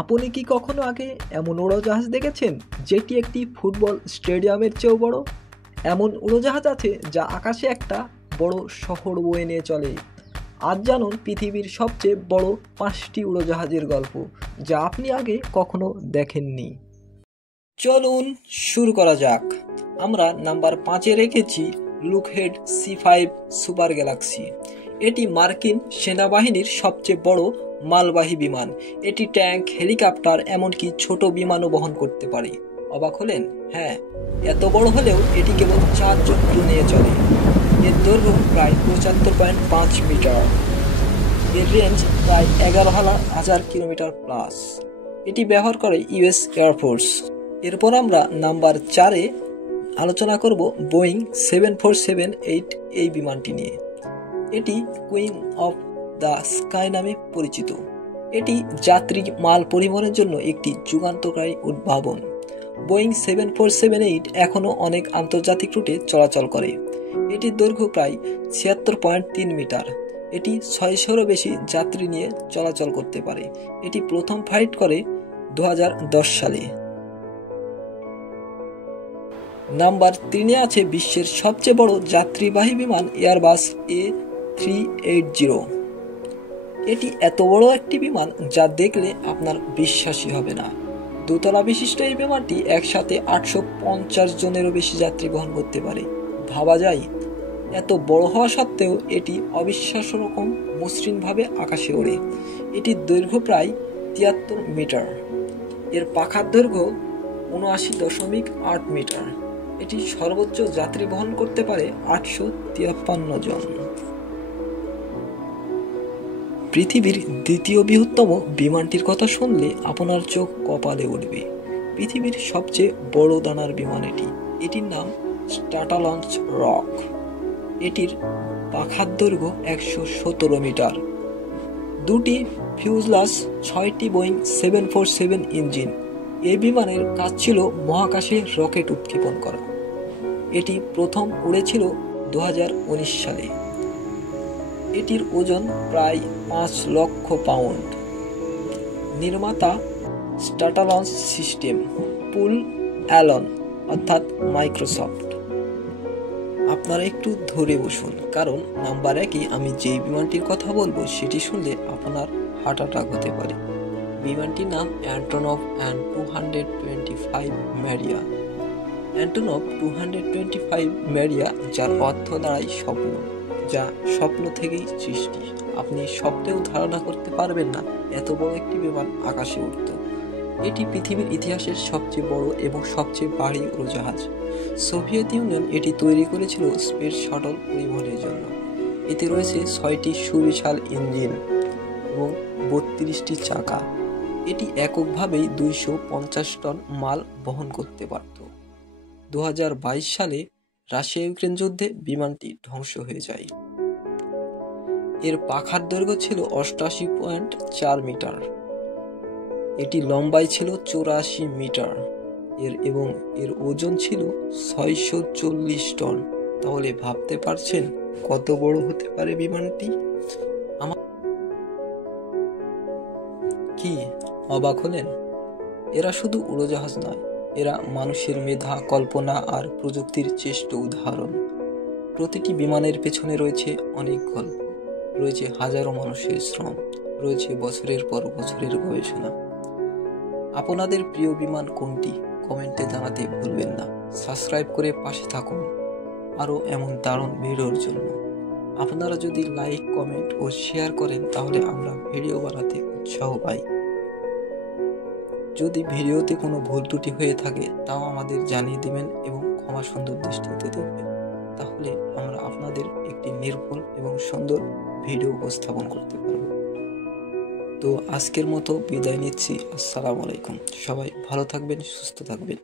আপনি কি কখনো আগে এমন উড়োজাহাজ দেখেছেন যেটি একটি ফুটবল স্টেডিয়ামের চেয়েও বড়? এমন উড়োজাহাজ আছে যা আকাশে একটা বড় শহর বয়ে নিয়ে চলে। আজ জানুন পৃথিবীর সবচেয়ে বড় 5টি উড়োজাহাজের গল্প যা আপনি আগে কখনো দেখেননি। চলুন শুরু করা যাক। আমরা নাম্বার 5-এ রেখেছি লুকহেড C5 সুপার গ্যালাক্সি। এটি মার্কিন সেনাবাহিনীর সবচেয়ে বড় মালবাহী বিমান। এটি ট্যাঙ্ক, হেলিকপ্টার, এমনকি ছোট বিমানও বহন করতে পারে। অবাক হলেন? হ্যাঁ, এত বড় হলেও এটি কেবল 4 জন ক্রু নিয়ে চলে। এর দৈর্ঘ্য প্রায় 75.5 মিটার। এর রেঞ্জ প্রায় 11,000 কিলোমিটার প্লাস। এটি ব্যবহার করে ইউএস এয়ারফোর্স। এরপর আমরা নাম্বার 4-এ আলোচনা করব বোয়িং 747-8 এই বিমানটি নিয়ে। এটি কুইন অফ দ্য স্কাই নামে পরিচিত। এটি যাত্রী মাল পরিবহনের জন্য একটি যুগান্তকারী উদ্ভাবন। বোয়িং 747-8 এখনও অনেক আন্তর্জাতিক রুটে চলাচল করে। এটির দৈর্ঘ্য প্রায় 76.3 মিটার। এটি 600-এরও বেশি যাত্রী নিয়ে চলাচল করতে পারে। এটি প্রথম ফ্লাইট করে 2010 সালে। নাম্বার 3-এ আছে বিশ্বের সবচেয়ে বড় যাত্রীবাহী বিমান এয়ারবাস A380। এটি এত বড় একটি বিমান যা দেখলে আপনার বিশ্বাসই হবে না। দোতলা বিশিষ্ট এই বিমানটি একসাথে 850 জনেরও বেশি যাত্রী বহন করতে পারে। ভাবা যায়? এত বড় হওয়া সত্ত্বেও এটি অবিশ্বাস্য রকম মসৃণভাবে আকাশে ওড়ে। এটির দৈর্ঘ্য প্রায় 73 মিটার। এর পাখার দৈর্ঘ্য 79.8 মিটার। এটি সর্বোচ্চ যাত্রী বহন করতে পারে 853 জন। পৃথিবীর দ্বিতীয় বৃহত্তম বিমানটির কথা শুনলে আপনার চোখ কপালে উঠবে। পৃথিবীর সবচেয়ে বড় দানার বিমান এটি। এটির নাম স্ট্র্যাটালন্স রক। এটির পাখার দৈর্ঘ্য 117 মিটার। 2টি ফিউজলাস, 6টি বোয়িং 747 ইঞ্জিন। এই বিমানের কাজ ছিল মহাকাশে রকেট উৎক্ষেপণ করা। এটি প্রথম উড়েছিল 2019 সালে। এটির ওজন প্রায় 5 লক্ষ পাউন্ড। নির্মাতা স্ট্র্যাটালন্স সিস্টেম, পুল অ্যালন অর্থাৎ মাইক্রোসফট। আপনারা একটু ধরে বসুন, কারণ নাম্বার 1-এ আমি যেই বিমানটির কথা বলবো সেটি শুনলে আপনার হার্ট অ্যাটাক হতে পারে। বিমানটির নাম অ্যান্টনভ 225 ম্যারিয়া। অ্যান্টনভ 225 ম্যারিয়া, যার অর্থ দাঁড়ায় স্বপ্ন, যা স্বপ্ন থেকেই সৃষ্টি। আপনি স্বপ্নেও ধারণা করতে পারবেন না এত বড় একটি বিমান আকাশে উড়ত। এটি পৃথিবীর ইতিহাসের সবচেয়ে বড় এবং সবচেয়ে ভারী উড়োজাহাজ। সোভিয়েত ইউনিয়ন এটি তৈরি করেছিল স্পেস শাটল পরিবহনের জন্য। এতে রয়েছে 6টি সুবিশাল ইঞ্জিন এবং 32টি চাকা। এটি এককভাবেই 250 টন মাল বহন করতে পারত। 2022 সালে রাশিয়া ইউক্রেন যুদ্ধে বিমানটি ধ্বংস হয়ে যায়। এর পাখার দৈর্ঘ্য ছিল 88.4 মিটার। এটি লম্বায় ছিল 84 মিটার। এর ওজন ছিল 640 টন। তাহলে ভাবতে পারছেন কত বড় হতে পারে বিমানটি? কি অবাক হলেন? এরা শুধু উড়োজাহাজ নয়, এরা মানুষের মেধা, কল্পনা আর প্রযুক্তির শ্রেষ্ঠ উদাহরণ। প্রতিটি বিমানের পেছনে রয়েছে অনেক গল্প, রয়েছে হাজারো মানুষের শ্রম, রয়েছে বছরের পর বছরের গবেষণা। আপনাদের প্রিয় বিমান কোনটি কমেন্টে জানাতে ভুলবেন না। সাবস্ক্রাইব করে পাশে থাকুন আরও এমন দারুণ ভিডিওর জন্য। আপনারা যদি লাইক, কমেন্ট ও শেয়ার করেন তাহলে আমরা ভিডিও বানাতে উৎসাহ পাই। যদি ভিডিওতে কোনো ভুল ত্রুটি হয়ে থাকে তাও আমাদের জানিয়ে দিবেন এবং ক্ষমা সুন্দর দৃষ্টিতে দেখবেন। তাহলে আমরা আপনাদের একটি নির্ভুল এবং সুন্দর ভিডিও উপস্থাপন করতে পারব। তো আজকের মতো বিদায় নিচ্ছি। আসসালামু আলাইকুম। সবাই ভালো থাকবেন, সুস্থ থাকবেন।